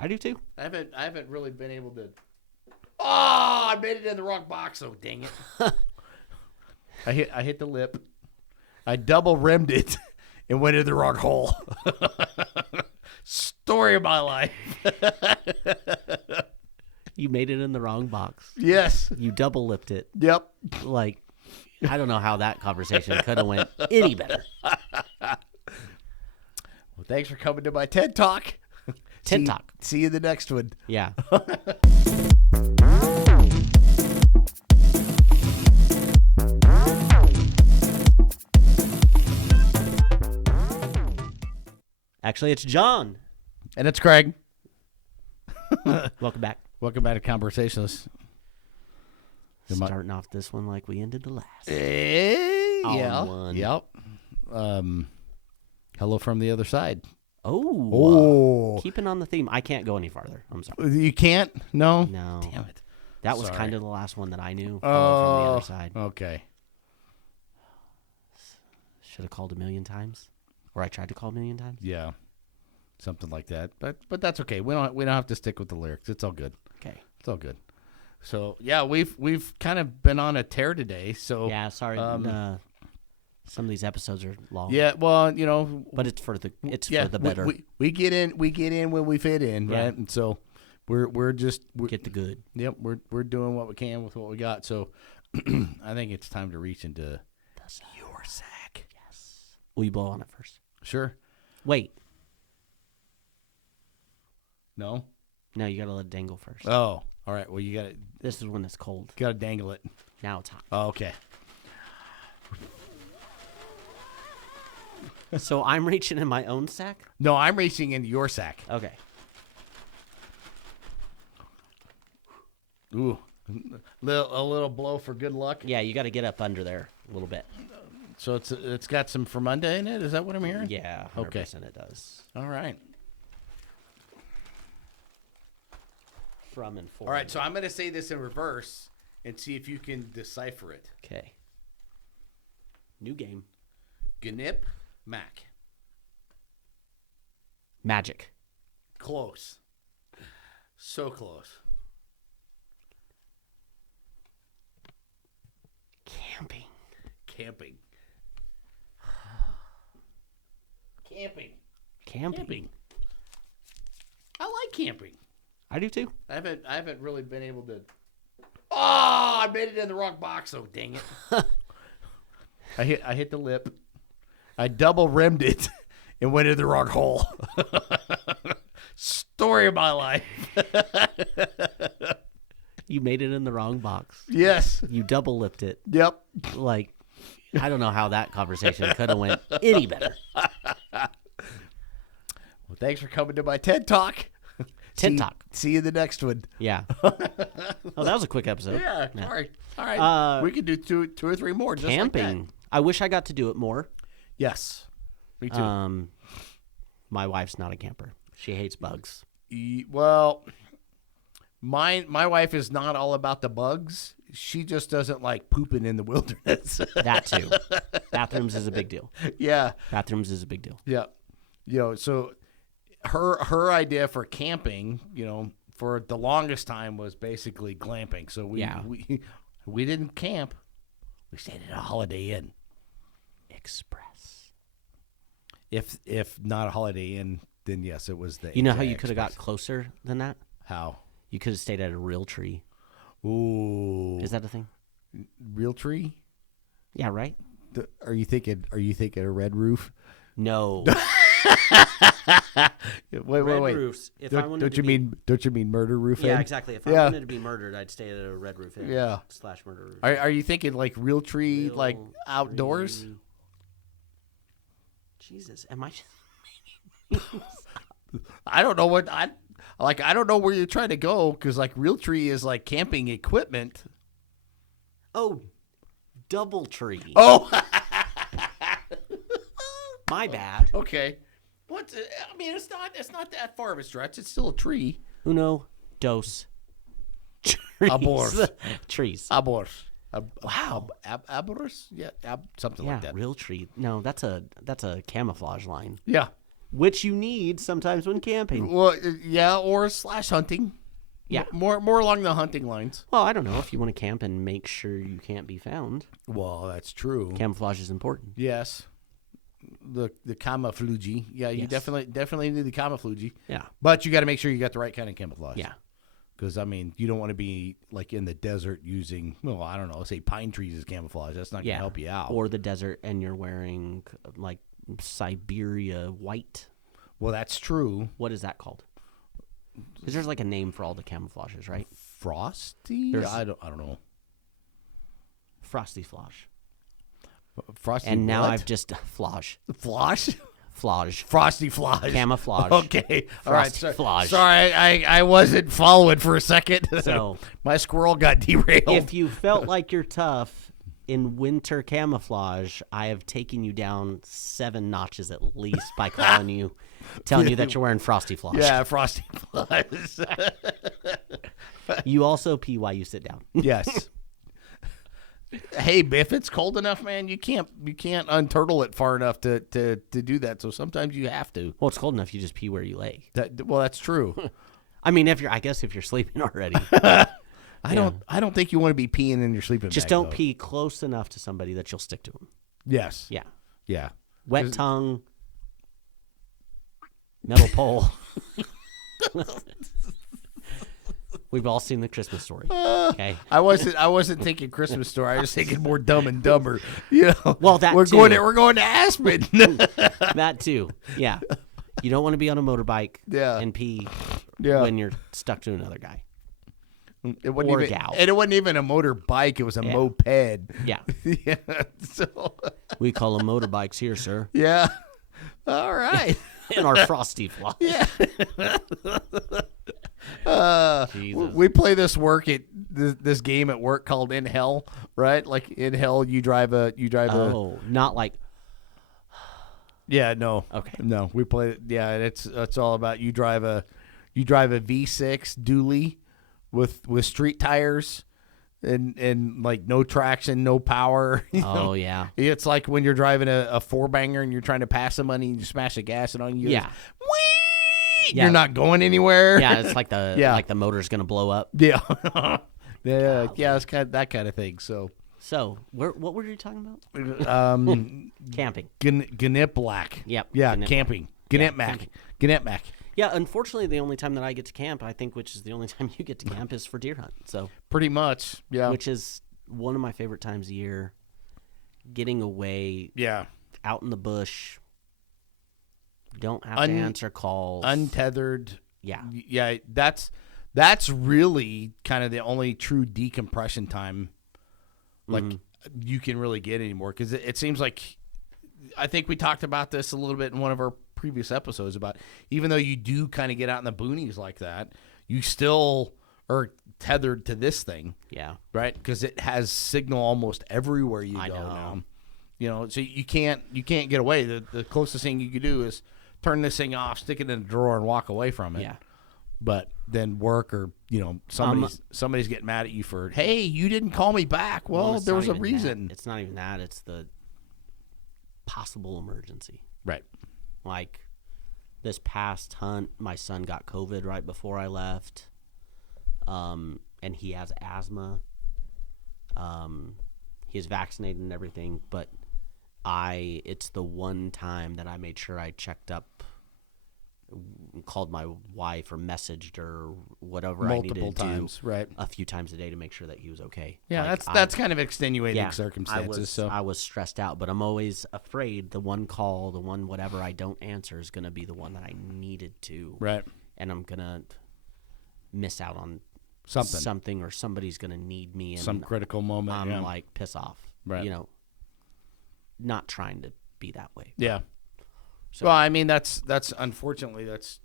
I do too. I haven't really been able to. Oh, I made it in the wrong box. Oh, dang it! I hit the lip. I double rimmed it and went in the wrong hole. Story of my life. You made it in the wrong box. Yes. You double lipped it. Yep. Like, I don't know how that conversation could have went any better. Well, thanks for coming to my TED Talk. TED Talk. See you in the next one. Yeah. Actually, it's John. And it's Craig. Welcome back. Welcome back to ConBroSationalists. Starting off this one like we ended the last. Yeah. One. Yep. Hello from the other side. Oh. Keeping on the theme. I can't go any farther. I'm sorry. You can't? No? No. Damn it. That was Sorry. kind of the last one that I knew. Hello from the other side. Okay. Should have called a million times. Or I tried to call a million times. Yeah. Something like that. But that's okay. We don't have to stick with the lyrics. It's all good. Okay. It's all good. So yeah, we've kind of been on a tear today. So yeah, sorry. Some of these episodes are long. Yeah, well, but it's for the for the better. We get in when we fit in, Yeah. right? And so we're get the good. Yep, we're doing what we can with what we got. So I think it's time to reach into your sack. Yes. Will you blow on it first? Sure. Wait. No, you gotta let it dangle first. Oh, all right. Well, you got to. This is when it's cold. Got to dangle it. Now it's hot. Oh, okay. So I'm reaching in my own sack? No, I'm reaching into your sack. Okay. Ooh, a little blow for good luck. Yeah, you got to get up under there a little bit. So it's got some Fermunda in it. Is that what I'm hearing? Yeah, 100% Okay. It does. All right. From and for. All right, so I'm going to say this in reverse and see if you can decipher it. Okay. New game. Gnip, Mac. Magic. Close. So close. Camping. Camping. Camping. I like camping. I do too. I haven't really been able to. Oh, I made it in the wrong box. Oh, dang it! I hit the lip. I double rimmed it and went in the wrong hole. Story of my life. You made it in the wrong box. Yes. You double lipped it. Yep. Like, I don't know how that conversation could have went any better. Well, thanks for coming to my TED Talk. TED Talk. See you in the next one. Yeah. Oh, that was a quick episode. Yeah. All right. We could do two or three more. Just camping. Like that. I wish I got to do it more. Yes. Me too. My wife's not a camper. She hates bugs. Well, my wife is not all about the bugs. She just doesn't like pooping in the wilderness. That too. Bathrooms is a big deal. Yeah. Bathrooms is a big deal. Yeah. So her idea for camping, for the longest time was basically glamping. So we didn't camp. We stayed at a Holiday Inn Express. If not a Holiday Inn, then yes, it was the. You know how you could have got closer than that? How? You could have stayed at a real tree. Ooh. Is that a thing? Real tree? Yeah, right? Are you thinking a red roof? No. Wait. Roofs. If I wanted Don't you mean murder roof? Yeah, Inn? exactly. If I wanted to be murdered, I'd stay at a red roof inn. Yeah. / murder roof. Are you thinking like real tree, Real like outdoors? tree. Jesus, am I? I don't know what I don't know where you're trying to go because like real tree is like camping equipment. Oh, double tree. Oh, My bad. okay. What? I mean, it's not that far of a stretch. It's still a tree. Uno, dos. Trees. Abors. Trees. Abors. Wow. Abors? Yeah, something like that. Real tree. No, that's a camouflage line. Yeah. which you need sometimes when camping. Well, yeah, or / hunting. Yeah. More along the hunting lines. Well, I don't know if you want to camp and make sure you can't be found. Well, that's true. Camouflage is important. Yes. The camouflage. Yeah, you Yes. definitely need the camouflage. Yeah. But you got to make sure you got the right kind of camouflage. Yeah. Because, I mean, you don't want to be, like, in the desert using, well, I don't know, say pine trees as camouflage. That's not going to help you out. Or the desert and you're wearing, like, Siberia white. Well, that's true. What is that called? Because there's, like, a name for all the camouflages, right? Frosty? I don't know. Frosty Flosh. Frosty And now what? I've just... Flosh. Flosh? Flage. Frosty Flosh. Camouflage. Okay. All right. Flage. Sorry, I wasn't following for a second. So my squirrel got derailed. if you felt like you're tough in winter camouflage, I have taken you down 7 notches at least by telling you that you're wearing Frosty Flosh. Yeah, Frosty Flosh. You also pee while you sit down. Yes. Hey, if it's cold enough, man, you can't unturtle it far enough to do that. So sometimes you have to. Well, it's cold enough. You just pee where you lay. Well, that's true. I mean, if you're sleeping already, I don't think you want to be peeing in your sleeping just bag. don't though. pee close enough to somebody that you'll stick to them. Yes. Yeah. Yeah. Wet tongue, metal pole. We've all seen the Christmas Story. Okay. I wasn't thinking Christmas Story. I was thinking more Dumb and Dumber. You know. Well, that we're too. we're going to Aspen. That too. Yeah. You don't want to be on a motorbike and pee when you're stuck to another guy. It wasn't or even, gal. And it wasn't even a motorbike. It was a moped. Yeah. Yeah. So we call them motorbikes here, sir. yeah. All right. In our Frosty Flosh. Yeah. Jesus. We play this this game at work called In Hell, right? Like in Hell, you drive a. Oh, not like. Yeah, no. Okay. No, we play. Yeah, it's all about you drive a V6 dually with street tires and like no traction, no power. Oh yeah. It's like when you're driving a 4-banger and you're trying to pass somebody and you smash a gas and on you. Yeah. Yeah. You're not going anywhere. Yeah, it's like the motor's gonna blow up. Yeah. Yeah. It's kind of that kind of thing. So what were you talking about? Camping. Gniplack. Yep. Yeah, Gniplack. camping. Camping. Gnipmac. Yeah, unfortunately, the only time that I get to camp, I think, which is the only time you get to camp, is for deer hunt. So pretty much, yeah. Which is one of my favorite times of year. Getting away. Yeah. Out in the bush. Don't have to answer calls. Untethered. Yeah. Yeah, that's really kind of the only true decompression time like you can really get anymore, because it seems like, I think we talked about this a little bit in one of our previous episodes about, even though you do kind of get out in the boonies like that, you still are tethered to this thing. Yeah. Right? Because it has signal almost everywhere you go now. You know, so you can't get away. The closest thing you could do is turn this thing off, stick it in a drawer, and walk away from it. Yeah. But then work, or somebody's getting mad at you for, hey, you didn't call me back. Well, there was a reason. It's not even that. It's the possible emergency. Right. Like this past hunt, my son got COVID right before I left, and he has asthma. He's vaccinated and everything, but it's the one time that I made sure I checked up, called my wife or messaged her, whatever multiple I needed times, to, right? a few times a day to make sure that he was okay. Yeah, like, that's kind of extenuating circumstances. I was stressed out, but I'm always afraid the one call, the one whatever I don't answer is going to be the one that I needed to, right? And I'm gonna miss out on something, or somebody's gonna need me in some critical moment. I'm like, piss off, right? You know, not trying to be that way. Yeah. So, well, I mean, that's unfortunately, that's,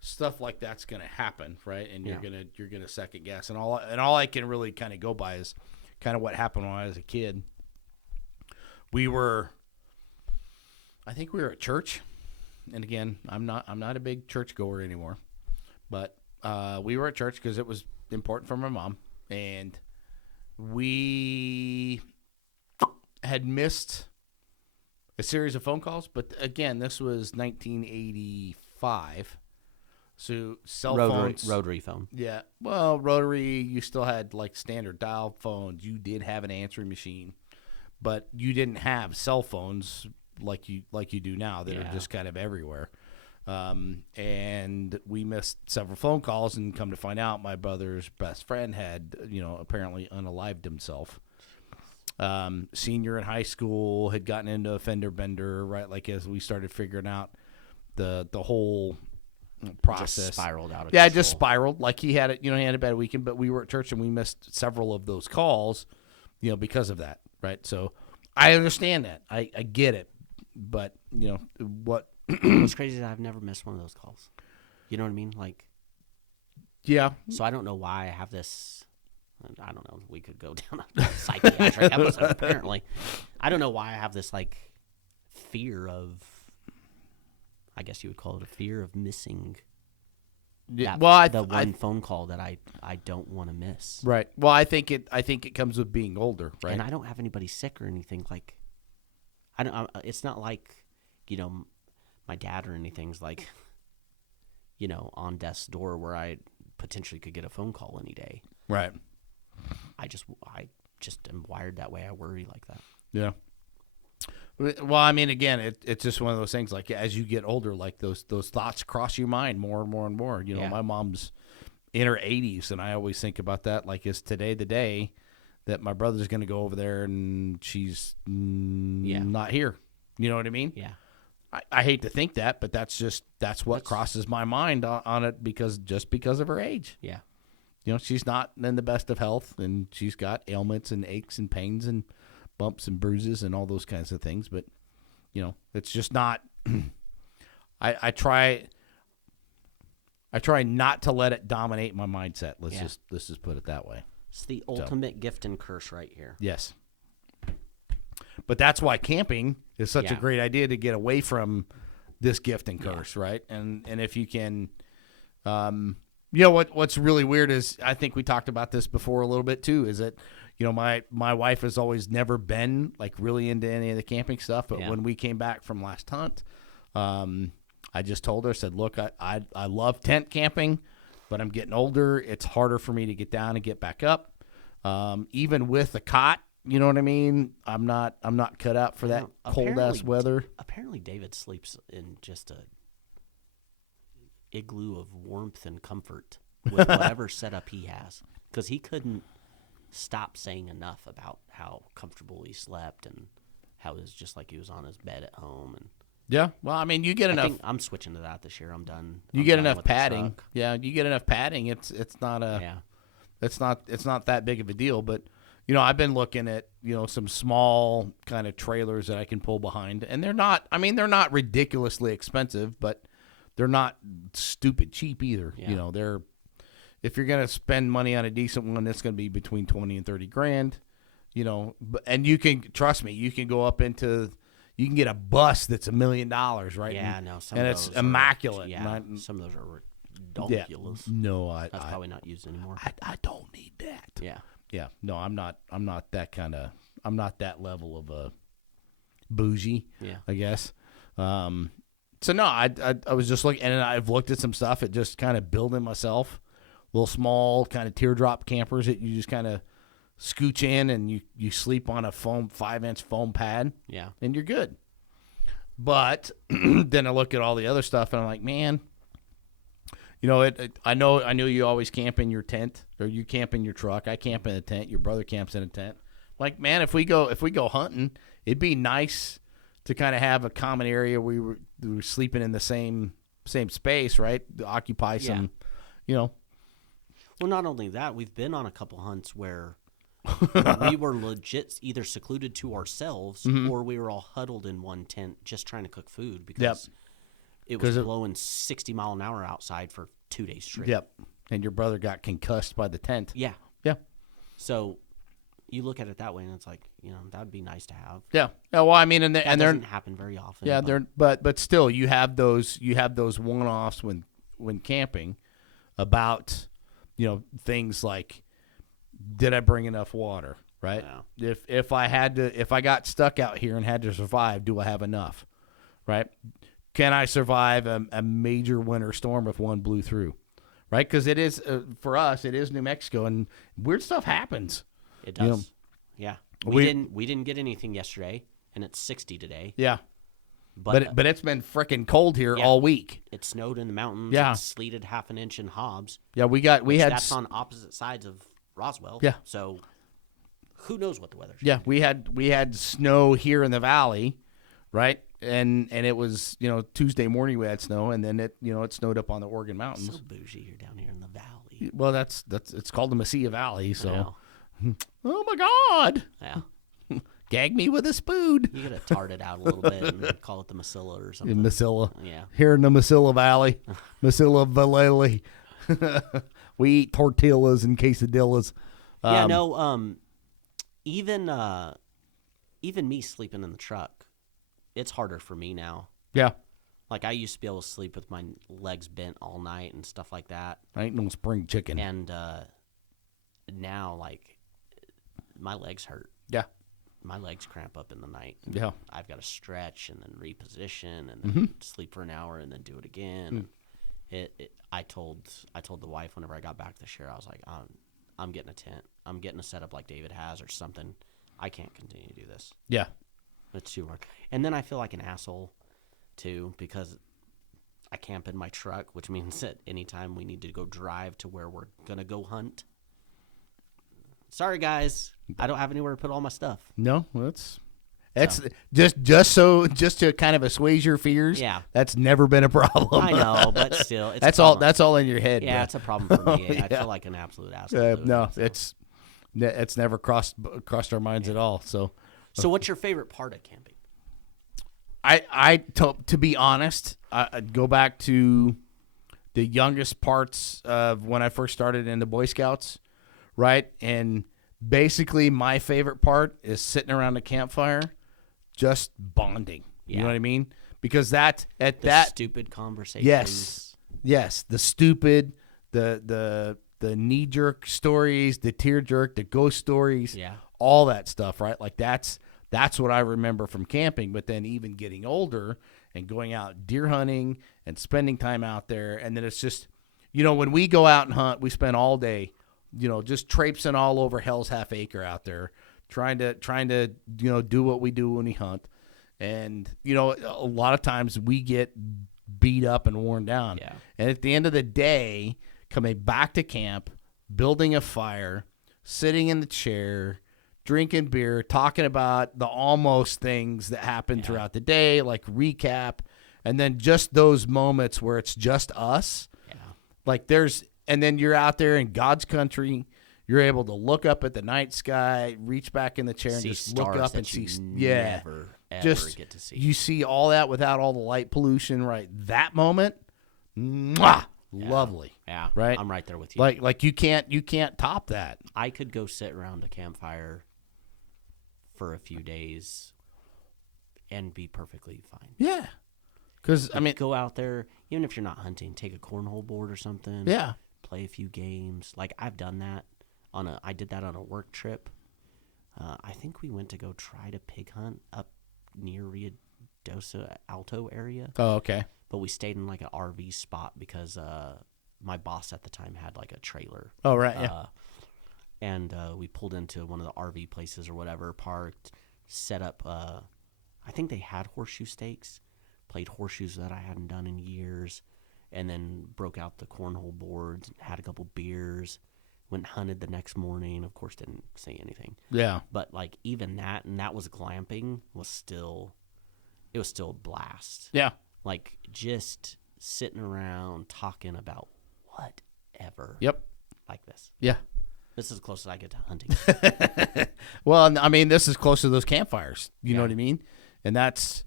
stuff like that's going to happen, right? And you're gonna second guess, and all I can really kind of go by is kind of what happened when I was a kid. I think we were at church, and again, I'm not a big church goer anymore, but we were at church because it was important for my mom, and we had missed a series of phone calls. But again, this was 1985. So cell phones. Rotary phone. Yeah. Well, rotary, you still had like standard dial phones. You did have an answering machine, but you didn't have cell phones like you do now that are just kind of everywhere. And we missed several phone calls, and come to find out, my brother's best friend had, apparently unalived himself. Senior in high school, had gotten into a fender bender, right? Like as we started figuring out the whole process. Just spiraled out of control. It just spiraled. Like he had he had a bad weekend, but we were at church and we missed several of those calls, because of that, right? So I understand that. I get it. But, what what's crazy is I've never missed one of those calls. You know what I mean? Like, yeah. So I don't know why I have this. I don't know. We could go down a psychiatric episode, apparently. I don't know why I have this, like, fear of, I guess you would call it a fear of missing the one phone call that I don't want to miss. Right. Well, I think it comes with being older, right? And I don't have anybody sick or anything. Like, it's not like, my dad or anything's like, on death's door where I potentially could get a phone call any day. Right. I just am wired that way. I worry like that. Yeah. Well, I mean, again, it's just one of those things. Like as you get older, like those thoughts cross your mind more and more and more. My mom's in her 80s, and I always think about that. Like, is today the day that my brother's going to go over there and she's not here? You know what I mean? Yeah. I hate to think that, but that's what crosses my mind on it because of her age. Yeah. She's not in the best of health, and she's got ailments and aches and pains and bumps and bruises and all those kinds of things. But, it's just not. I try not to let it dominate my mindset. Let's just put it that way. It's the ultimate gift and curse right here. Yes. But that's why camping is such a great idea to get away from this gift and curse, right? And if you can, what's really weird is I think we talked about this before a little bit too. Is that my wife has always never been like really into any of the camping stuff, but when we came back from last hunt, I just told her, I said, look, I love tent camping, but I'm getting older. It's harder for me to get down and get back up, even with a cot. You know what I mean? I'm not cut out for that cold ass weather. Apparently, David sleeps in just a igloo of warmth and comfort with whatever setup he has, because he couldn't stop saying enough about how comfortable he slept and how it was just like he was on his bed at home. And yeah, well, I mean, you get enough. I'm switching to that this year. I'm done. You get enough padding. Yeah, you get enough padding. It's not it's not that big of a deal, but. I've been looking at, some small kind of trailers that I can pull behind, and they're not ridiculously expensive, but they're not stupid cheap either. Yeah. They're, if you're going to spend money on a decent one, it's going to be between 20 and 30 grand, and you can, trust me, you can go up into, you can get a bus that's $1 million, right? Yeah, and it's immaculate. Some of those are ridiculous. Yeah. No, that's probably not used anymore. I don't need that. Yeah. Yeah, no, I'm not that kind of. I'm not that level of a bougie. Yeah, I guess. So no, I was just looking, and I've looked at some stuff at just kind of building myself little small kind of teardrop campers that you just kind of scooch in and you sleep on a 5-inch foam pad. Yeah, and you're good. But then I look at all the other stuff, and I'm like, man. I know you always camp in your tent, or you camp in your truck. I camp in a tent. Your brother camps in a tent. Like, man, if we go hunting, it'd be nice to kind of have a common area where we were sleeping in the same space, right? To occupy some, Well, not only that, we've been on a couple hunts where we were legit either secluded to ourselves or we were all huddled in one tent just trying to cook food because. It was blowing 60 mile an hour outside for 2 days straight. Yep. And your brother got concussed by the tent. Yeah. Yeah. So you look at it that way, and it's like, that would be nice to have. Yeah. Well, I mean, that doesn't happen very often. Yeah. But still, you have those one-offs when camping about, things like, did I bring enough water? right? Yeah. If I got stuck out here and had to survive, do I have enough, right? Can I survive a major winter storm if one blew through, right? Because it is for us, it is New Mexico, and weird stuff happens. It does. You know, yeah. We didn't get anything yesterday, and it's 60 today. Yeah. But it's been freaking cold here all week. It snowed in the mountains. Yeah. It sleeted half an inch in Hobbs. Yeah, that's on opposite sides of Roswell. Yeah. So who knows what the weather's Yeah, we had snow here in the valley, right? And it was, Tuesday morning we had snow, and then it snowed up on the Oregon mountains. So bougie here down here in the valley. Well, that's it's called the Mesilla Valley, so. Oh my God. Yeah. Gag me with a spoon. You gotta tart it out a little bit and call it the Mesilla or something. Mesilla. Yeah. Here in the Mesilla Valley. Mesilla Valley. We eat tortillas and quesadillas. Even me sleeping in the truck, it's harder for me now. Yeah. Like, I used to be able to sleep with my legs bent all night and stuff like that. I ain't no spring chicken. And now, like, my legs hurt. Yeah. My legs cramp up in the night. Yeah. I've got to stretch and then reposition and then sleep for an hour and then do it again. I told the wife whenever I got back this year, I was like, I'm getting a tent. I'm getting a setup like David has or something. I can't continue to do this. Yeah. It's too hard. And then I feel like an asshole, too, because I camp in my truck, which means that anytime we need to go drive to where we're going to go hunt, sorry, guys, I don't have anywhere to put all my stuff. No, that's just to kind of assuage your fears. Yeah, that's never been a problem. I know, but still, it's that's all in your head. Yeah, bro. it's a problem for me. I feel like an absolute asshole. No, it's never crossed our minds at all. So what's your favorite part of camping? To be honest, I'd go back to the youngest parts of when I first started in the Boy Scouts, right? And basically my favorite part is sitting around the campfire, just bonding. You know what I mean? Because that stupid conversation. Yes, the stupid, the knee jerk stories, the tear jerk, the ghost stories, all that stuff, right? Like that's what I remember from camping. But then even getting older and going out deer hunting and spending time out there, and then it's just, when we go out and hunt, we spend all day, just traipsing all over Hell's Half Acre out there, trying to do what we do when we hunt. And, a lot of times we get beat up and worn down. Yeah. And at the end of the day, coming back to camp, building a fire, sitting in the chair, drinking beer, talking about the almost things that happened throughout the day, like recap, and then just those moments where it's just us. Yeah. Like and then you're out there in God's country. You're able to look up at the night sky, reach back in the chair, and just look up and see. Never, ever get to see. You see all that without all the light pollution, right? That moment, mwah, lovely. Yeah, right. I'm right there with you. Like you can't top that. I could go sit around a campfire for a few days and be perfectly fine. Yeah, because go out there, even if you're not hunting, take a cornhole board or something. Yeah, play a few games. Like I've done that I did that on a work trip. I think we went to go try to pig hunt up near Ruidoso Alto area. Oh, okay. But we stayed in like an RV spot because my boss at the time had like a trailer. Oh, right, yeah. And we pulled into one of the RV places or whatever, parked, set up. I think they had horseshoe stakes, played horseshoes that I hadn't done in years, and then broke out the cornhole boards, had a couple beers, went hunted the next morning. Of course, didn't say anything. Yeah. But like even that, and that was glamping, was still a blast. Yeah. Like just sitting around talking about whatever. Yep. Like this. Yeah. This is as close as I get to hunting. Well, I mean, this is close to those campfires. You know what I mean? And that's,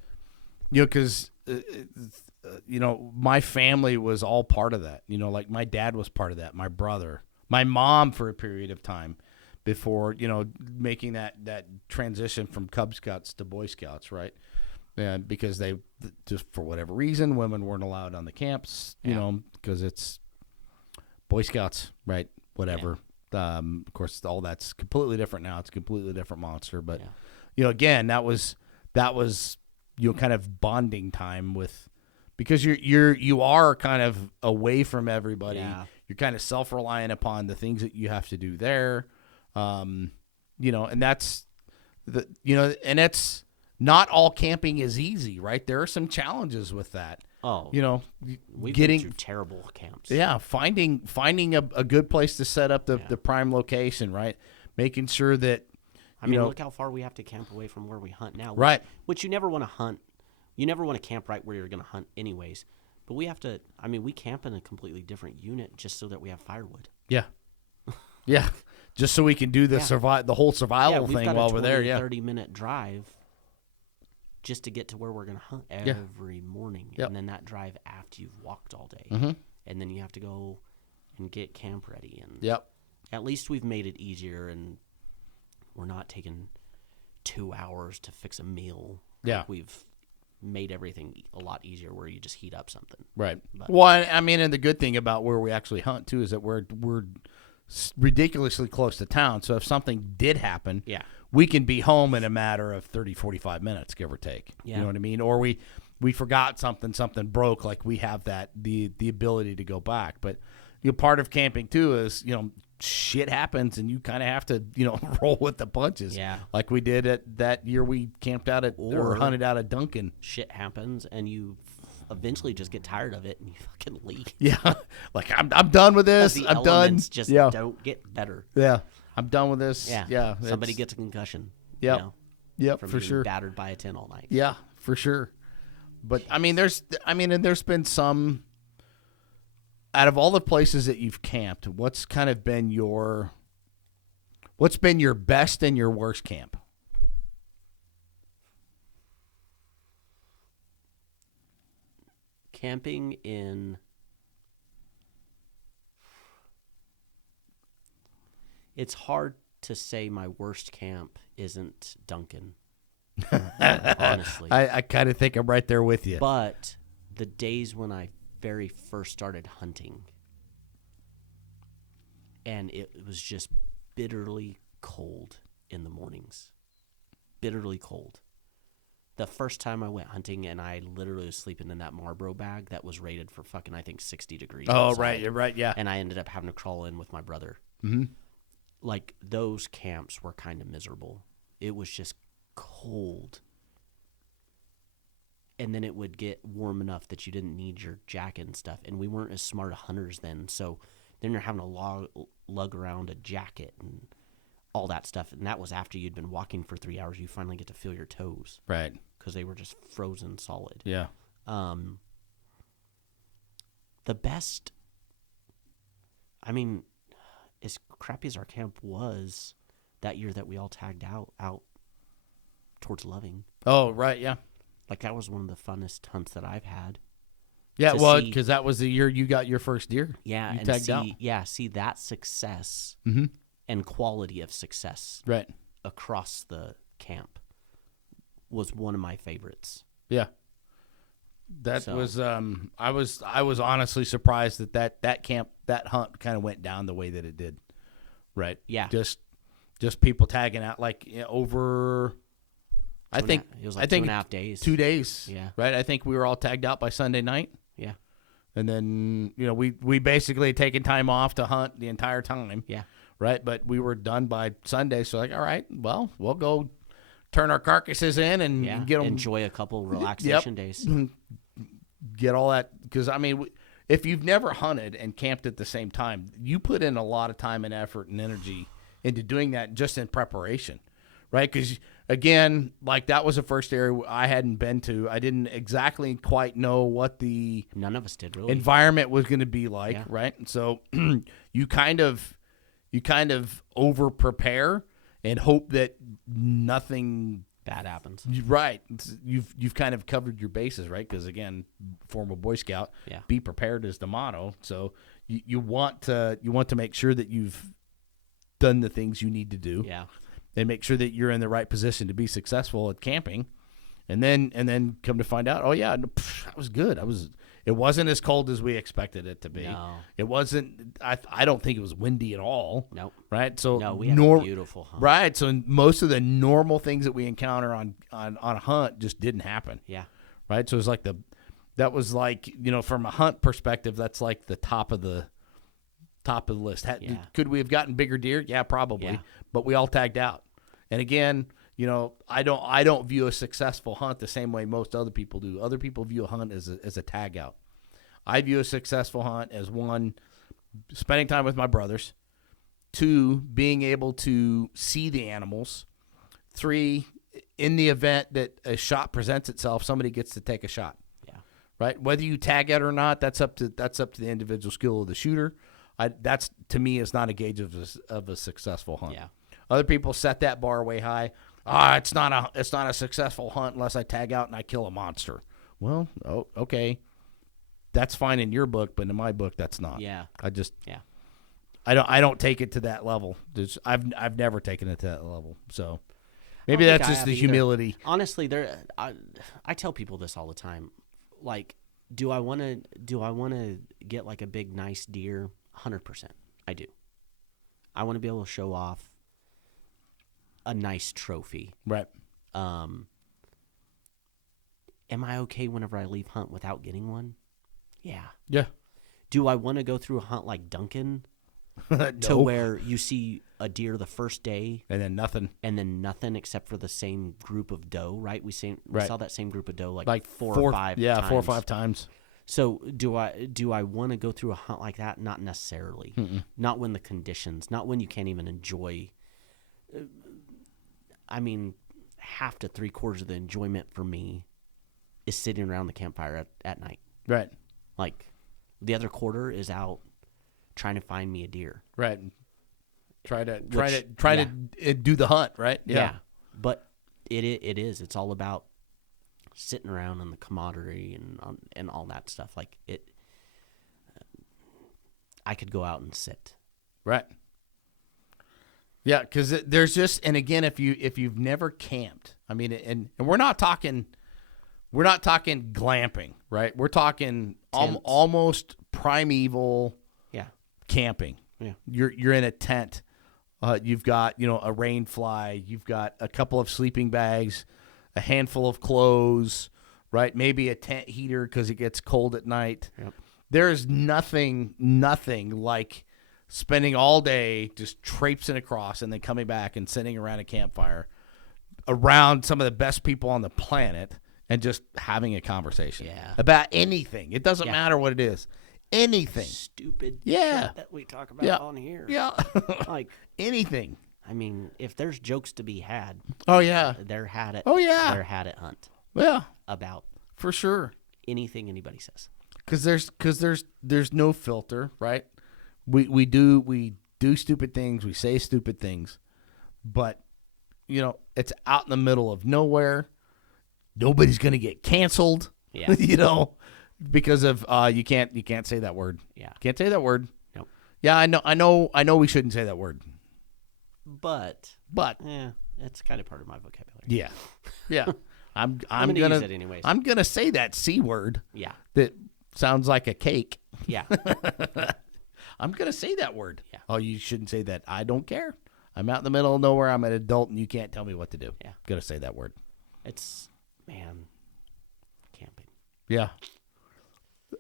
because, my family was all part of that. Like my dad was part of that, my brother, my mom for a period of time before, making that transition from Cub Scouts to Boy Scouts, right? And because they, just for whatever reason, women weren't allowed on the camps, because it's Boy Scouts, right? Whatever. Of course, all that's completely different now. It's a completely different monster. But Yeah. Again, that was kind of bonding time with, because you are kind of away from everybody. Yeah. You're kind of self-reliant upon the things that you have to do there. And that's and it's not all camping is easy, right? There are some challenges with that. Oh, we've getting been through terrible camps. Yeah, finding a good place to set up the prime location, right? Making sure that look how far we have to camp away from where we hunt now. Right. Which you never want to hunt. You never want to camp right where you're going to hunt anyways. But we have to. we camp in a completely different unit just so that we have firewood. Yeah. Yeah. Just so we can do the the whole survival thing while we're there. Yeah. 30-minute drive just to get to where we're going to hunt every morning. Yep. And then that drive after you've walked all day. Mm-hmm. And then you have to go and get camp ready. And yep. At least we've made it easier, and we're not taking 2 hours to fix a meal. Yeah. Like we've made everything a lot easier where you just heat up something. Right. Well, and the good thing about where we actually hunt, too, is that we're ridiculously close to town. So if something did happen, we can be home in a matter of 30, 45 minutes, give or take. Yeah. You know what I mean? Or we forgot something broke, like we have the ability to go back. But part of camping too is shit happens, and you kind of have to roll with the punches. Yeah. Like we did at that year we camped out at or hunted out at Duncan. Shit happens, and you eventually just get tired of it, and you fucking leave. Yeah. Like I'm done with this. The I'm done. Just don't get better. Yeah. I'm done with this. Yeah. Yeah. Somebody gets a concussion. Yep. Yep. From for being sure. battered by a tent all night. Yeah, for sure. But and there's been some. Out of all the places that you've camped, what's been your best and your worst camp? Camping in. It's hard to say my worst camp isn't Duncan. Honestly. I kind of think I'm right there with you. But the days when I very first started hunting, and it was just bitterly cold in the mornings. Bitterly cold. The first time I went hunting, and I literally was sleeping in that Marlboro bag that was rated for fucking, I think, 60 degrees. Oh, outside. right. You're right. Yeah. And I ended up having to crawl in with my brother. Mm-hmm. Like, those camps were kind of miserable. It was just cold. And then it would get warm enough that you didn't need your jacket and stuff. And we weren't as smart hunters then. So then you're having to lug around a jacket and all that stuff. And that was after you'd been walking for 3 hours. You finally get to feel your toes. Right. Because they were just frozen solid. Yeah. The best, as crappy as our camp was that year that we all tagged out towards Loving. Oh, right. Yeah. Like, that was one of the funnest hunts that I've had. Yeah, well, because that was the year you got your first deer. Yeah, you and tagged out. Yeah, see that success and quality of success across the camp was one of my favorites. Yeah, was. I was honestly surprised that camp, that hunt kind of went down the way that it did. Right. Yeah. Just people tagging out over. I think it was like 2.5 days. 2 days. Yeah. Right. I think we were all tagged out by Sunday night. Yeah. And then we basically had taken time off to hunt the entire time. Yeah. Right. But we were done by Sunday, so all right, well, we'll go turn our carcasses in and get them. Enjoy a couple relaxation days. Get all that, because if you've never hunted and camped at the same time, you put in a lot of time and effort and energy into doing that just in preparation. Right, because again, like that was the first area I hadn't been to. I didn't exactly quite know what the none of us did really environment was going to be like. Yeah. Right, and so you kind of over prepare and hope that nothing bad happens. Right, you've kind of covered your bases, right? Because again, former Boy Scout, be prepared is the motto. So you want to make sure that you've done the things you need to do. Yeah. And make sure that you're in the right position to be successful at camping, and then come to find out, oh yeah, that was good. It wasn't as cold as we expected it to be. No. It wasn't. I don't think it was windy at all. Nope. Right. So no, we had a beautiful hunt. Right. So most of the normal things that we encounter on a hunt just didn't happen. Yeah. Right. So it was like that was like, you know, from a hunt perspective, that's like the top of the list. Could we have gotten bigger deer? Yeah, probably. Yeah. But we all tagged out. And again, you know, I don't view a successful hunt the same way most other people do. Other people view a hunt as a tag out. I view a successful hunt as, one, spending time with my brothers, 2, being able to see the animals, 3, in the event that a shot presents itself, somebody gets to take a shot. Yeah. Right? Whether you tag it or not, that's up to the individual skill of the shooter. That's, to me, is not a gauge of a successful hunt. Yeah. Other people set that bar way high. It's not a successful hunt unless I tag out and I kill a monster. Well, okay, that's fine in your book, but in my book, that's not. Yeah. I don't take it to that level. I've never taken it to that level. So maybe that's just the humility. Honestly, I tell people this all the time. Like, do I want to get like a big nice deer? 100%. I do. I want to be able to show off a nice trophy. Right. Am I okay whenever I leave hunt without getting one? Yeah. Yeah. Do I want to go through a hunt like Duncan No. to where you see a deer the first day and then nothing except for the same group of doe, right? We Right. saw that same group of doe like four or five times. Yeah, 4 or 5 times. So do I want to go through a hunt like that? Not necessarily. Mm-mm. Not when the conditions, not when you can't even enjoy. I mean, half to 3/4 of the enjoyment for me is sitting around the campfire at night. Right. Like, the other quarter is out trying to find me a deer. Right. Try to do the hunt, right? Yeah. But it is. It's all about sitting around and the camaraderie and all that stuff. Like, I could go out and sit. Right. Yeah, because there's just, and again, if you've never camped, I mean, and we're not talking glamping, right? We're talking almost primeval. Yeah. Camping. Yeah. You're in a tent. You've got, you know, a rain fly. You've got a couple of sleeping bags, a handful of clothes, right? Maybe a tent heater because it gets cold at night. Yep. There's nothing like spending all day just traipsing across and then coming back and sitting around a campfire around some of the best people on the planet and just having a conversation about anything. It doesn't matter what it is. Anything. Stupid shit that we talk about on here. Yeah. Like, anything. I mean, if there's jokes to be had. Oh, yeah. They're had it. Oh, yeah. They're had it hunt. Yeah. About. For sure. Anything anybody says. Because there's no filter, right? We do stupid things. We say stupid things. But, you know, it's out in the middle of nowhere. Nobody's going to get canceled. Yeah. You know, because of you can't say that word. Yeah. Can't say that word. Nope. Yeah, I know we shouldn't say that word. But yeah, it's kind of part of my vocabulary. Yeah. Yeah. I'm gonna gonna use it anyways. I'm gonna say that C word. Yeah. That sounds like a cake. Yeah. I'm gonna say that word. Yeah. Oh, you shouldn't say that. I don't care. I'm out in the middle of nowhere. I'm an adult, and you can't tell me what to do. Yeah. Gonna say that word. It's camping. Yeah.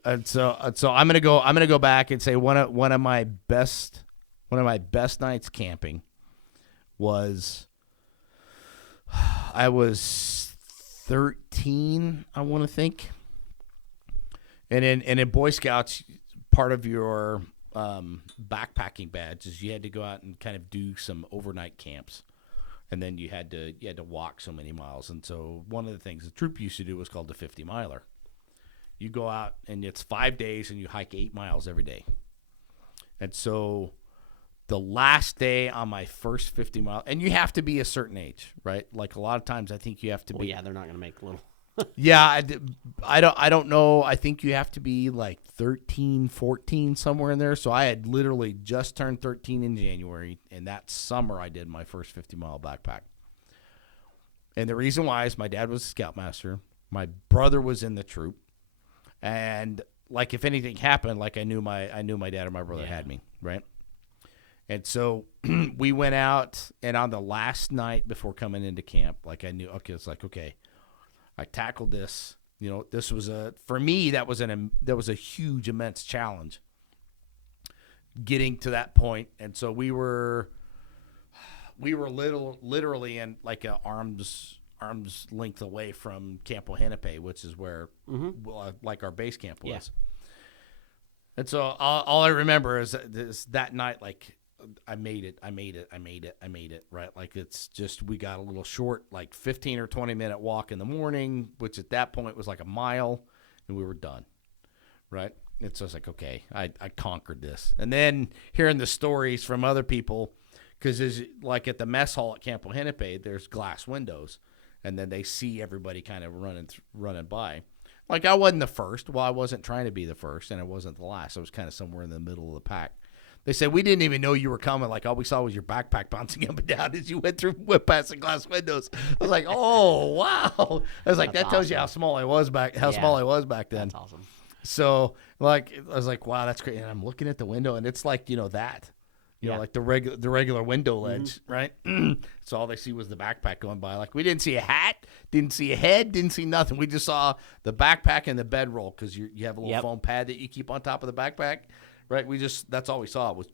And so I'm gonna go back and say one of my best nights camping was I was 13, I want to think. And in Boy Scouts, part of your backpacking badge is you had to go out and kind of do some overnight camps, and then you had to walk so many miles. And so one of the things the troop used to do was called the 50 miler. You go out and it's 5 days and you hike 8 miles every day. And so the last day on my first 50 mile, and you have to be a certain age, right? Like a lot of times I think you have to be. Yeah, they're not going to make little. Yeah, I don't know. I think you have to be like 13, 14, somewhere in there. So I had literally just turned 13 in January, and that summer I did my first 50-mile backpack. And the reason why is my dad was a scoutmaster. My brother was in the troop. And like if anything happened, like I knew my dad or my brother had me, right? And so we went out, and on the last night before coming into camp, like I knew, okay, it's like, okay, I tackled this. You know, this was for me, that was a huge, immense challenge getting to that point. And so we were literally in like a arm's length away from Camp Wahanape, which is where like our base camp was. Yeah. And so all I remember is that night, like I made it, right? Like it's just, we got a little short, like 15 or 20 minute walk in the morning, which at that point was like a mile, and we were done, right? And so I was like, okay, I conquered this. And then hearing the stories from other people, because like at the mess hall at Camp Wahanape, there's glass windows, and then they see everybody kind of running by. Like I wasn't the first. Well, I wasn't trying to be the first, and I wasn't the last. I was kind of somewhere in the middle of the pack. They said, we didn't even know you were coming. Like, all we saw was your backpack bouncing up and down as you went past the glass windows. I was like, oh, wow. I was like, that tells you how small I was back then. That's awesome. So, like, I was like, wow, that's great. And I'm looking at the window, and it's like, that. You know, like the regular window ledge, right? So all they see was the backpack going by. Like, we didn't see a hat, didn't see a head, didn't see nothing. We just saw the backpack and the bedroll, because you have a little foam pad that you keep on top of the backpack. Right, that's all we saw was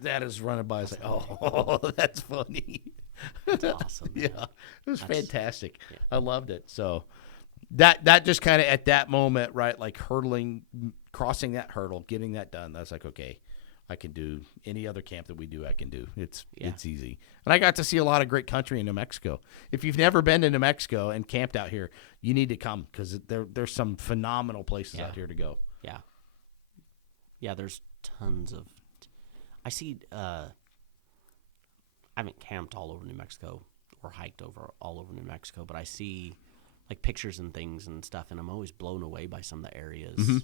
that is running by. I was like, oh, that's funny. That's awesome. Yeah, it was fantastic. Yeah. I loved it. So that just kind of at that moment, right, like crossing that hurdle, getting that done. That's like, okay, I can do any other camp that we do. I can do. It's easy. And I got to see a lot of great country in New Mexico. If you've never been to New Mexico and camped out here, you need to come, because there's some phenomenal places out here to go. Yeah. Yeah, there's tons of. I see. I haven't camped all over New Mexico or hiked all over New Mexico, but I see like pictures and things and stuff, and I'm always blown away by some of the areas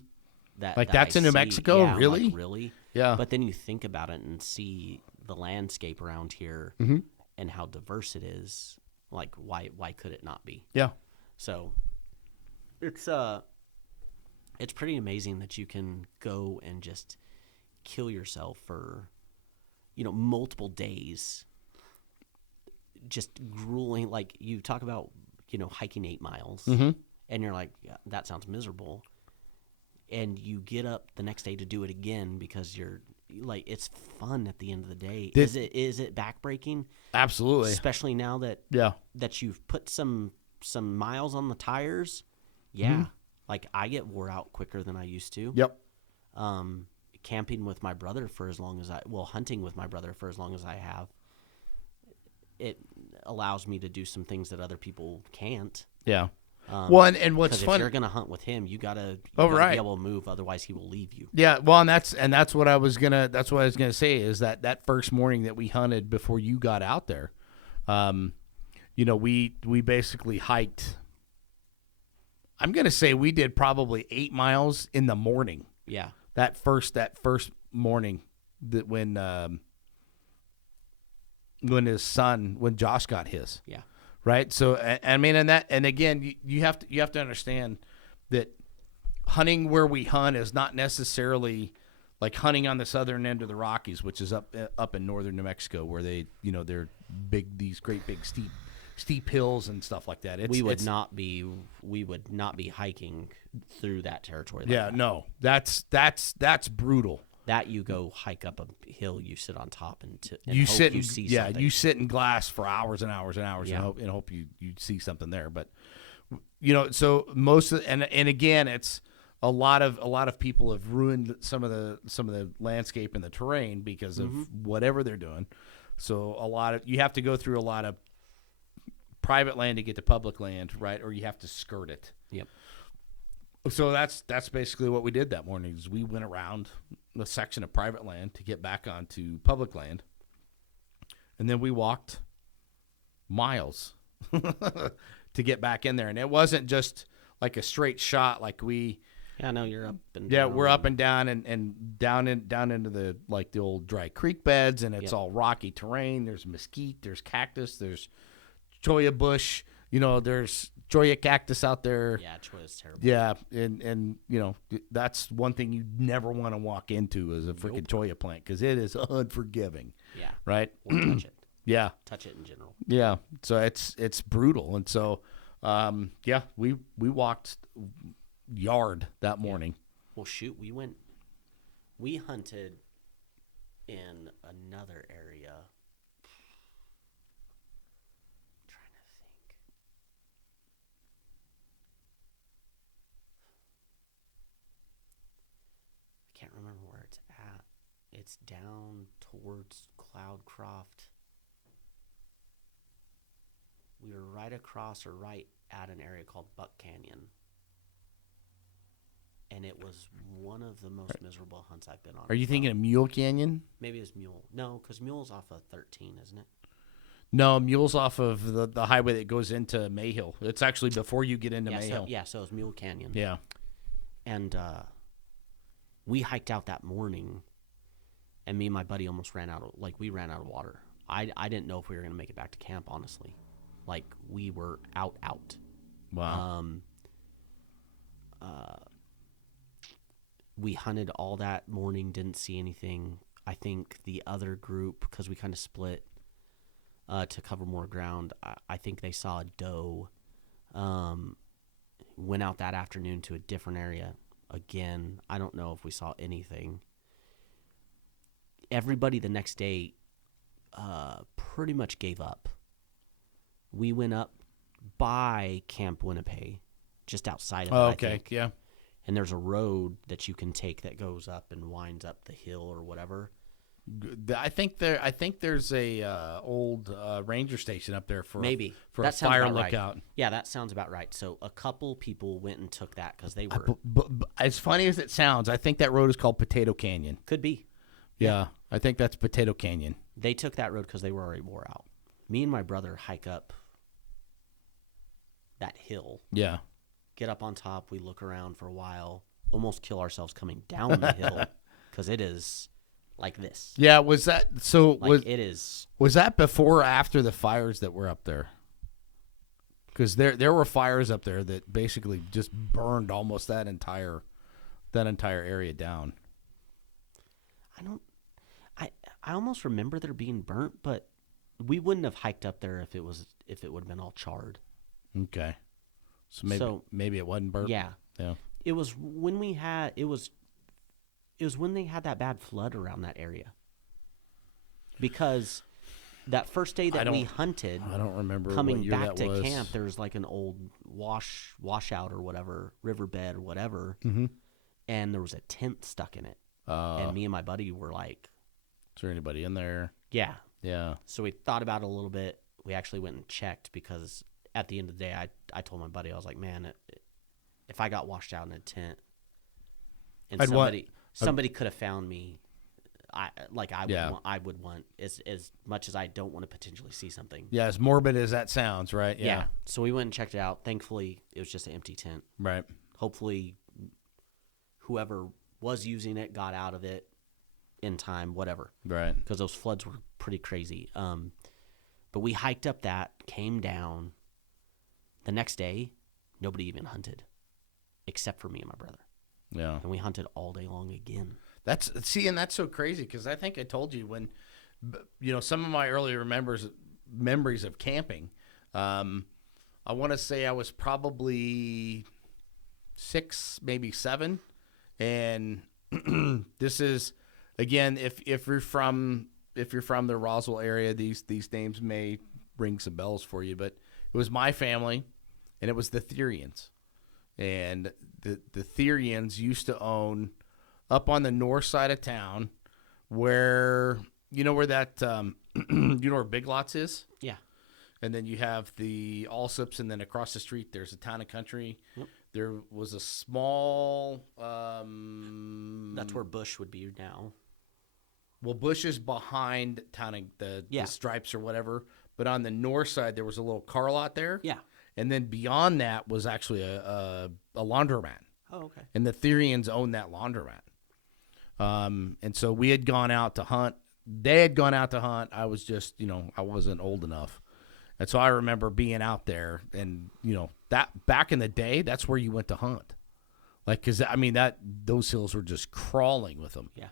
that's in New Mexico. Yeah, really, like, really. Yeah. But then you think about it and see the landscape around here and how diverse it is. Like, why could it not be? Yeah. So it's pretty amazing that you can go and just kill yourself for, multiple days, just grueling. Like, you talk about, hiking 8 miles, and you're like, yeah, that sounds miserable. And you get up the next day to do it again because you're like, it's fun at the end of the day. Is it backbreaking? Absolutely. Especially now that you've put some miles on the tires. Yeah. Like, I get wore out quicker than I used to. Yep. Camping with my brother for as long as hunting with my brother for as long as I have, it allows me to do some things that other people can't. Yeah. Well, and what's fun, if you're going to hunt with him, you gotta be able to move, otherwise he will leave you. Yeah. Well, and that's what I was gonna say is that first morning that we hunted before you got out there, we basically hiked. I'm going to say we did probably 8 miles in the morning. Yeah. That first morning that when Josh got his. Yeah. Right. So, I mean, and again, you have to understand that hunting where we hunt is not necessarily like hunting on the southern end of the Rockies, which is up in northern New Mexico, where they're these great big steep hills and stuff like that. We would not be hiking through that territory. No, that's brutal. That you go hike up a hill, you sit on top and you hope sit you see something. You sit in glass for hours and hours and hours and hope you see something there. But so most of and again, it's a lot of people have ruined some of the landscape and the terrain because of whatever they're doing. So you have to go through a lot of private land to get to public land, right? Or you have to skirt it. Yep. So that's basically what we did that morning. Is we went around the section of private land to get back onto public land, and then we walked miles to get back in there. And it wasn't just like a straight shot, like we. Yeah, no, you're up and down. Yeah, we're up and down and down into the old dry creek beds, and it's all rocky terrain. There's mesquite, there's cactus, there's cholla bush, there's Cholla cactus out there. Yeah, Cholla's terrible. Yeah, and that's one thing you never want to walk into is a freaking Cholla plant because it is unforgiving. Yeah. Right? Or touch it. Yeah. Touch it in general. Yeah. So it's brutal. And so, we walked yard that morning. Well, shoot, we hunted in another area. I'm trying to think. I can't remember where it's at. It's down towards Cloudcroft. We were right across or right at an area called Buck Canyon. And it was one of the most miserable hunts I've been on. Are you thinking of Mule Canyon? Maybe it's Mule. No, because Mule's off of 13, isn't it? No, Mule's off of the highway that goes into Mayhill. It's actually before you get into Mayhill. So it's Mule Canyon. Yeah. And we hiked out that morning, and me and my buddy almost we ran out of water. I didn't know if we were going to make it back to camp, honestly. Like, we were out. Wow. We hunted all that morning, didn't see anything. I think the other group, because we kind of split to cover more ground, I think they saw a doe. Went out that afternoon to a different area. Again, I don't know if we saw anything. Everybody the next day pretty much gave up. We went up by Camp Winnipeg, just outside of it, okay, I think. Yeah. And there's a road that you can take that goes up and winds up the hill or whatever. I think there's a old ranger station up there for maybe for that a fire lookout. Right. Yeah, that sounds about right. So a couple people went and took that because they were. But as funny as it sounds, I think that road is called Potato Canyon. Could be. Yeah, I think that's Potato Canyon. They took that road because they were already wore out. Me and my brother hike up that hill. Yeah. Get up on top. We look around for a while. Almost kill ourselves coming down the hill because it is like this. Yeah. Was that so? It is. Was that before or after the fires that were up there? Because there were fires up there that basically just burned almost that entire area down. I almost remember there being burnt, but we wouldn't have hiked up there if it would have been all charred. Okay. So maybe it wasn't burnt. Yeah. Yeah. It was when we had it was when they had that bad flood around that area. Because that first day that we hunted, I don't remember coming what year back that to was. camp, there was like an old washout or whatever, riverbed or whatever, and there was a tent stuck in it. And me and my buddy were like, "Is there anybody in there?" Yeah. Yeah. So we thought about it a little bit. We actually went and checked because at the end of the day, I told my buddy, I was like, man, if I got washed out in a tent and somebody could have found me, I would want as much as I don't want to potentially see something. Yeah, as morbid as that sounds, right? Yeah. So we went and checked it out. Thankfully, it was just an empty tent. Right. Hopefully, whoever was using it got out of it in time, whatever. Right. Because those floods were pretty crazy. But we hiked up that, came down. The next day, nobody even hunted, except for me and my brother. Yeah. And we hunted all day long again. And that's so crazy because I think I told you when, some of my early memories of camping. I want to say I was probably 6, maybe 7, and this is again if you're from the Roswell area, these names may ring some bells for you, but it was my family. And it was the Therians. And the Therians used to own up on the north side of town where that where Big Lots is? Yeah. And then you have the Allsups, and then across the street there's a Town and Country. Yep. There was a small that's where Bush would be now. Well, Bush is behind the Stripes or whatever. But on the north side there was a little car lot there. Yeah. And then beyond that was actually a laundromat. Oh, okay. And the Therians owned that laundromat. And so we had gone out to hunt. They had gone out to hunt. I was just, I wasn't old enough. And so I remember being out there, and that back in the day, that's where you went to hunt. Like, because I mean those hills were just crawling with them. Yeah.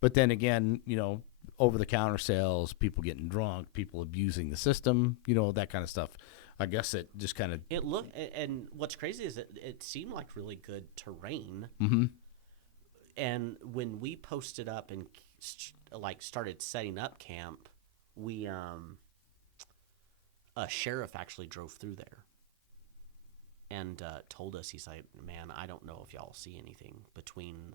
But then again, over the counter sales, people getting drunk, people abusing the system, that kind of stuff. I guess it just kind of and what's crazy is it seemed like really good terrain. Mm-hmm. And when we posted up and started setting up camp, we a sheriff actually drove through there and told us, he's like, man, I don't know if y'all see anything between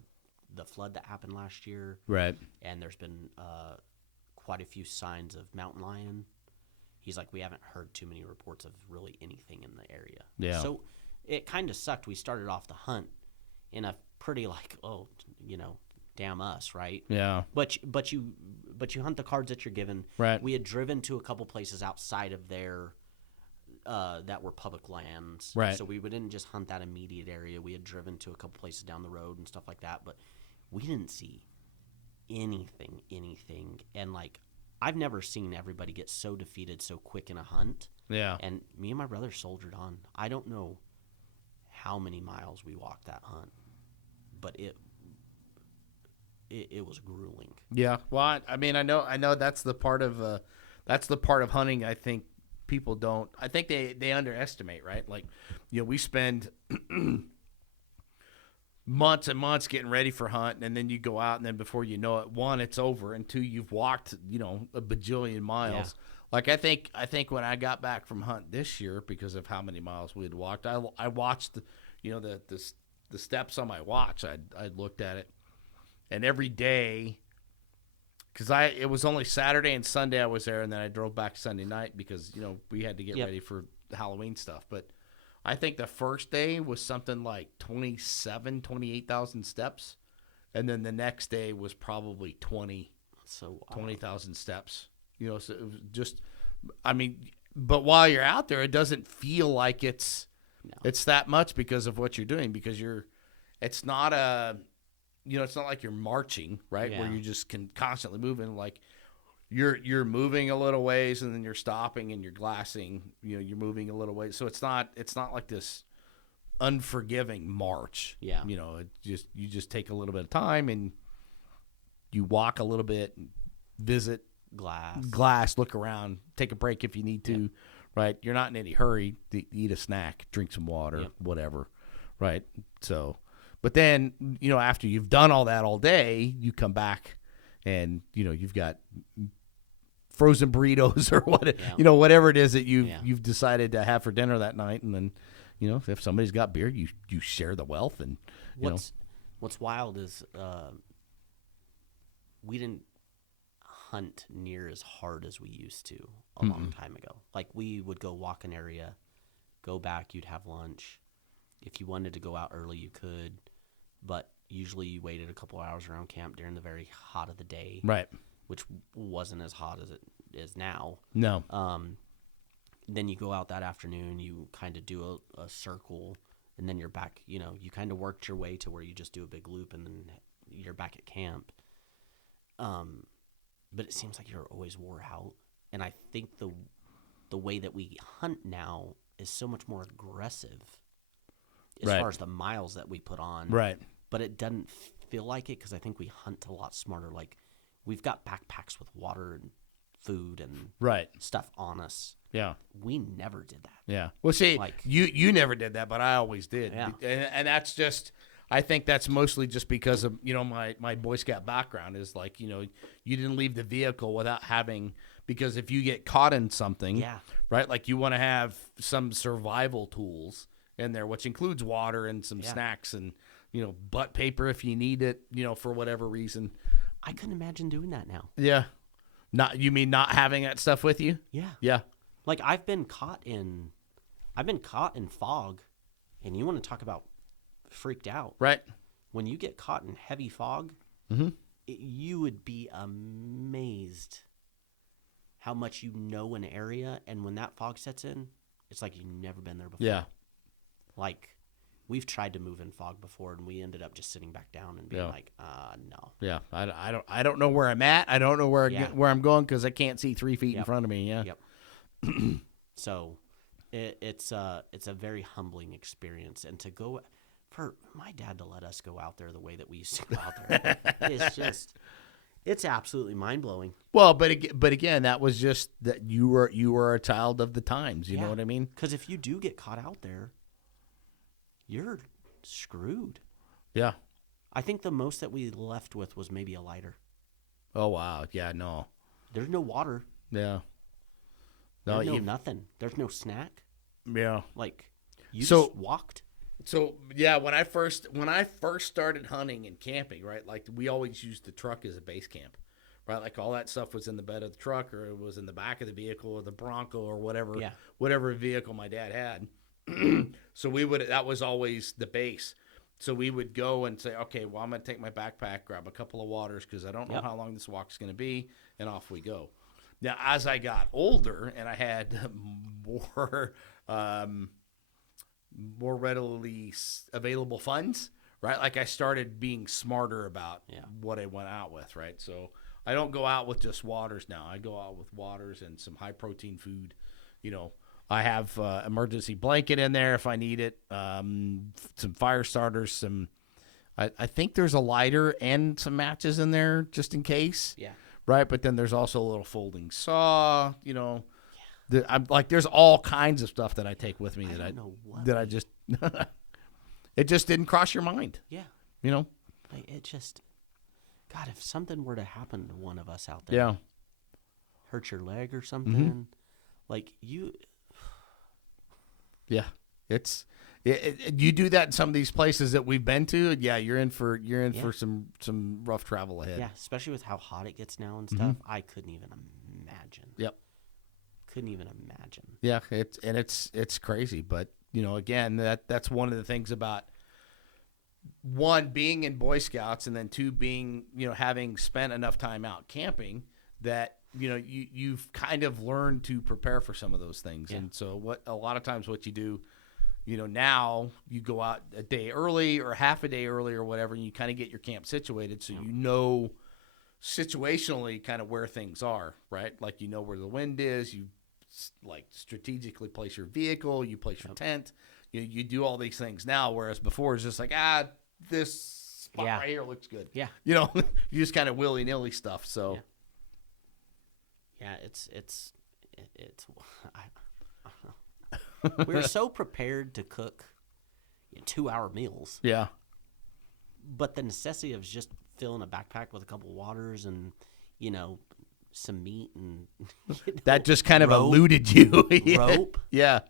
the flood that happened last year, right? And there's been quite a few signs of mountain lion. He's like, we haven't heard too many reports of really anything in the area. Yeah. So it kind of sucked. We started off the hunt in a pretty damn us, right? Yeah. But you hunt the cards that you're given. Right. We had driven to a couple places outside of there that were public lands. Right. So we didn't just hunt that immediate area. We had driven to a couple places down the road and stuff like that. But we didn't see anything. And I've never seen everybody get so defeated so quick in a hunt. Yeah. And me and my brother soldiered on. I don't know how many miles we walked that hunt, but it was grueling. Yeah. Well, I mean, I know that's the part of hunting. I think people don't. I think they underestimate, right? Like, we spend months and months getting ready for hunt, and then you go out, and then before you know it, one, it's over, and two, you've walked a bajillion miles. Yeah. Like, I think when I got back from hunt this year, because of how many miles we had walked, I watched the steps on my watch. I looked at it, and every day, because it was only Saturday and Sunday I was there, and then I drove back Sunday night because we had to get ready for Halloween stuff. But I think the first day was something like 28,000 steps, and then the next day was probably 20,000 steps. So it was just, I mean, but while you're out there, it doesn't feel like it's that much because of what you're doing, because it's not like you're marching, right? Yeah. Where you just can constantly moving. Like you're moving a little ways, and then you're stopping and you're glassing. You're moving a little ways, so it's not like this unforgiving march. Yeah. You just take a little bit of time and you walk a little bit, and visit glass, look around, take a break if you need to. Yep. Right? You're not in any hurry to eat a snack, drink some water, whatever. Right? So. But then, after you've done all that all day, you come back and, you've got frozen burritos or whatever it is that you've decided to have for dinner that night. And then, if somebody's got beer, you share the wealth. And what's wild is we didn't hunt near as hard as we used to a long time ago. Like, we would go walk an area, go back, you'd have lunch. If you wanted to go out early, you could, but usually you waited a couple hours around camp during the very hot of the day, right? Which wasn't as hot as it is now. No. Then you go out that afternoon, you kind of do a circle, and then you're back. You kind of worked your way to where you just do a big loop, and then you're back at camp. But it seems like you're always wore out, and I think the way that we hunt now is so much more aggressive. As far as the miles that we put on. Right. But it doesn't feel like it because I think we hunt a lot smarter. Like, we've got backpacks with water and food and stuff on us. Yeah. We never did that. Yeah. Well, see, you never did that, but I always did. Yeah. And that's just, I think that's mostly just because of, my Boy Scout background is like, you didn't leave the vehicle without having, because if you get caught in something, right, like you want to have some survival tools in there, which includes water and some snacks and, butt paper if you need it, for whatever reason. I couldn't imagine doing that now. Yeah. You mean not having that stuff with you? Yeah. Yeah. Like, I've been caught in fog, and you want to talk about freaked out. Right. When you get caught in heavy fog, you would be amazed how much you know an area, and when that fog sets in, it's like you've never been there before. Yeah. Like, we've tried to move in fog before, and we ended up just sitting back down and being like, no. Yeah, I don't know where I'm at. I don't know where I'm going because I can't see 3 feet in front of me. Yeah. Yep. So it's a very humbling experience, and to go for my dad to let us go out there the way that we used to go out there, it's absolutely mind blowing. Well, but again, that was just that you were a child of the times. You know what I mean? Because if you do get caught out there, you're screwed. Yeah. I think the most that we left with was maybe a lighter. Oh wow. Yeah. No. There's no water. Yeah. There's no nothing. There's no snack. Yeah. Like you just walked. So yeah, when I first started hunting and camping, right? Like we always used the truck as a base camp, right? Like all that stuff was in the bed of the truck, or it was in the back of the vehicle, or the Bronco, or whatever vehicle my dad had. So that was always the base. So we would go and say, okay, well, I'm going to take my backpack, grab a couple of waters because I don't know how long this walk is going to be, and off we go. Now, as I got older and I had more readily available funds, right? Like I started being smarter about what I went out with, right? So I don't go out with just waters now. I go out with waters and some high protein food. You know, I have emergency blanket in there if I need it. Some fire starters. I think there's a lighter and some matches in there just in case. Yeah. Right, but then there's also a little folding saw. You know. I'm like, there's all kinds of stuff that I take with me I just it just didn't cross your mind. Yeah, you know, like it just, God, if something were to happen to one of us out there, hurt your leg or something, like you, you do that in some of these places that we've been to. Yeah, you're in for some rough travel ahead. Yeah, especially with how hot it gets now and stuff. I couldn't even imagine. Yep. Couldn't even imagine. Yeah, it's crazy, but you know, again, that's one of the things about one, being in Boy Scouts, and then two, being, you know, having spent enough time out camping that, you know, you've kind of learned to prepare for some of those things. And so a lot of times what you do, you know, now you go out a day early or half a day early or whatever, and you kind of get your camp situated so you know situationally kind of where things are, right? Like, you know where the wind is, you like strategically place your vehicle, you place your tent, you do all these things now, whereas before it's just like, this spot right here looks good. Yeah. You know, you just kind of willy-nilly stuff. So it's we were so prepared to cook 2-hour meals. Yeah. But the necessity of just filling a backpack with a couple waters and, you know, some meat and that just kind of eluded you. Rope. Yeah.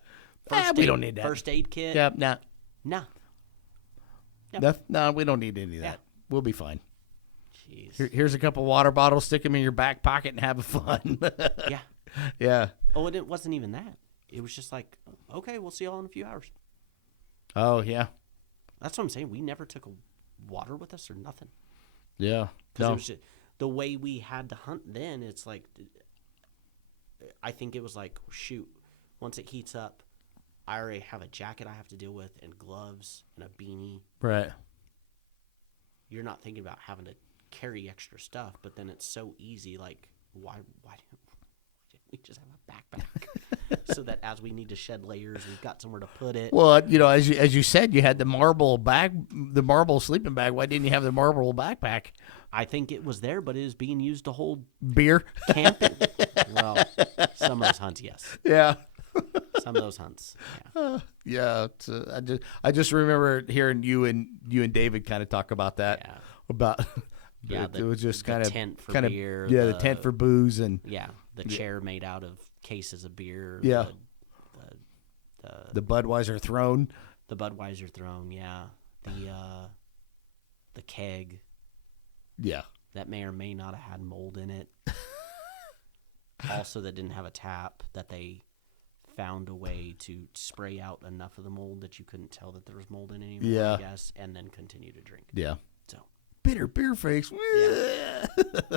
We don't need that. First aid kit. Yeah. Nah. No. No, we don't need any of that. We'll be fine. Jeez. Here's a couple water bottles. Stick them in your back pocket and have fun. Yeah. Yeah. Oh, and it wasn't even that. It was just like, okay, we'll see y'all in a few hours. Oh, yeah. That's what I'm saying. We never took a water with us or nothing. Yeah. Because it was just, the way we had to hunt then, it's like, I think it was like, shoot, once it heats up, I already have a jacket I have to deal with and gloves and a beanie. Right. You're not thinking about having to carry extra stuff, but then it's so easy. Like, why didn't we just have a backpack? So that as we need to shed layers, we've got somewhere to put it. Well, you know, as you said, you had the marble sleeping bag. Why didn't you have the marble backpack? I think it was there, but it was being used to hold beer camping. Well, some of those hunts, yes. Yeah. Some of those hunts. Yeah. I just remember hearing you and David kind of talk about that. Yeah. About it was just kind of tent for beer. Yeah, the tent for booze and the chair made out of cases of beer. Yeah. The Budweiser throne. The Budweiser throne. Yeah. The keg. Yeah. That may or may not have had mold in it. Also, that didn't have a tap, that they found a way to spray out enough of the mold that you couldn't tell that there was mold in it anymore, yeah. I guess, and then continue to drink. Yeah. So bitter beer face. Yeah.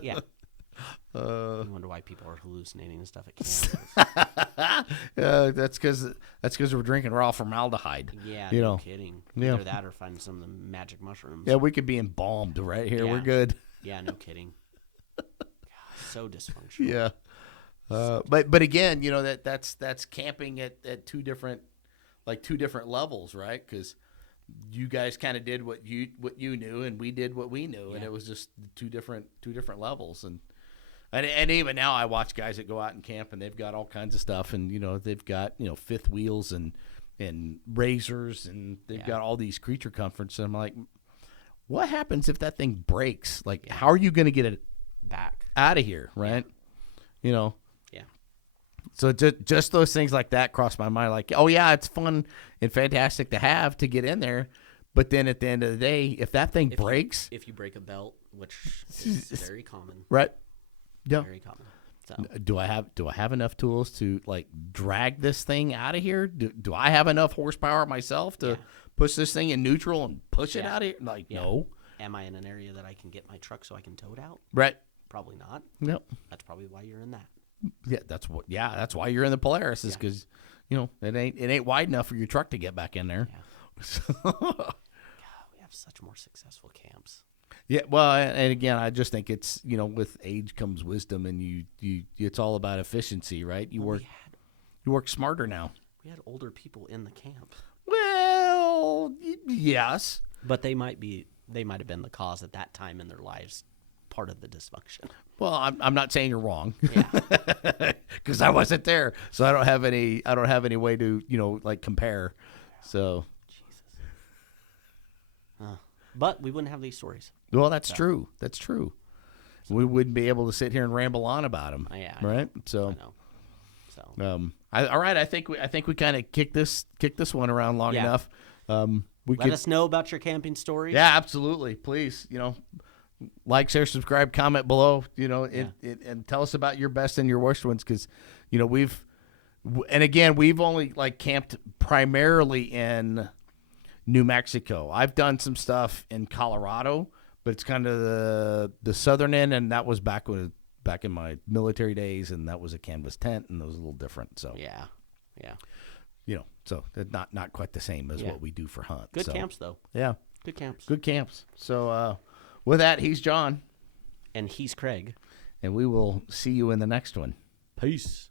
Yeah. You wonder why people are hallucinating and stuff at camp. That's because we're drinking raw formaldehyde. Yeah, no kidding. Yeah. Either that or find some of the magic mushrooms. Yeah, we could be embalmed right here. Yeah. We're good. Yeah, no kidding. God, so dysfunctional. Yeah. But again, that's camping at two different levels, right? Because you guys kind of did what you knew, and we did what we knew, and it was just two different levels. And even now, I watch guys that go out and camp, and they've got all kinds of stuff, and they've got fifth wheels and razors, and they've got all these creature comforts. And I'm like, what happens if that thing breaks? Like, how are you going to get it back out of here, right? Yeah. So just those things like that cross my mind. Like, oh yeah, it's fun and fantastic to have to get in there, but then at the end of the day, if that thing breaks, if you break a belt, which is very common, right? Yeah, very common. So. Do I have enough tools to like drag this thing out of here? Do I have enough horsepower myself to push this thing in neutral and push it out of here? Like, no. Am I in an area that I can get my truck so I can tow it out? Right. Probably not. No. That's probably why you're in that. Yeah, that's why you're in the Polaris, is because it ain't wide enough for your truck to get back in there. Yeah. God, we have such more successful camps. Yeah, well, and again, I just think it's with age comes wisdom, and you it's all about efficiency, right? You work smarter now. We had older people in the camp. Well, yes, but they might have been the cause at that time in their lives, part of the dysfunction. Well, I'm not saying you're wrong, because I wasn't there, so I don't have any way to compare. So, Jesus. But we wouldn't have these stories. Well, that's true. That's true. So, we wouldn't be able to sit here and ramble on about them. Yeah, right. So, I know. So, all right. I think we kind of kicked this one around long enough. Let us know about your camping stories. Yeah, absolutely. Please, like, share, subscribe, comment below, and tell us about your best and your worst ones, because, we've only camped primarily in New Mexico. I've done some stuff in Colorado, but it's kind of the southern end, and that was back in my military days, and that was a canvas tent, and it was a little different. So yeah. So not quite the same as what we do for hunt. Good camps though. Yeah, good camps. So with that, he's John. And he's Craig. And we will see you in the next one. Peace.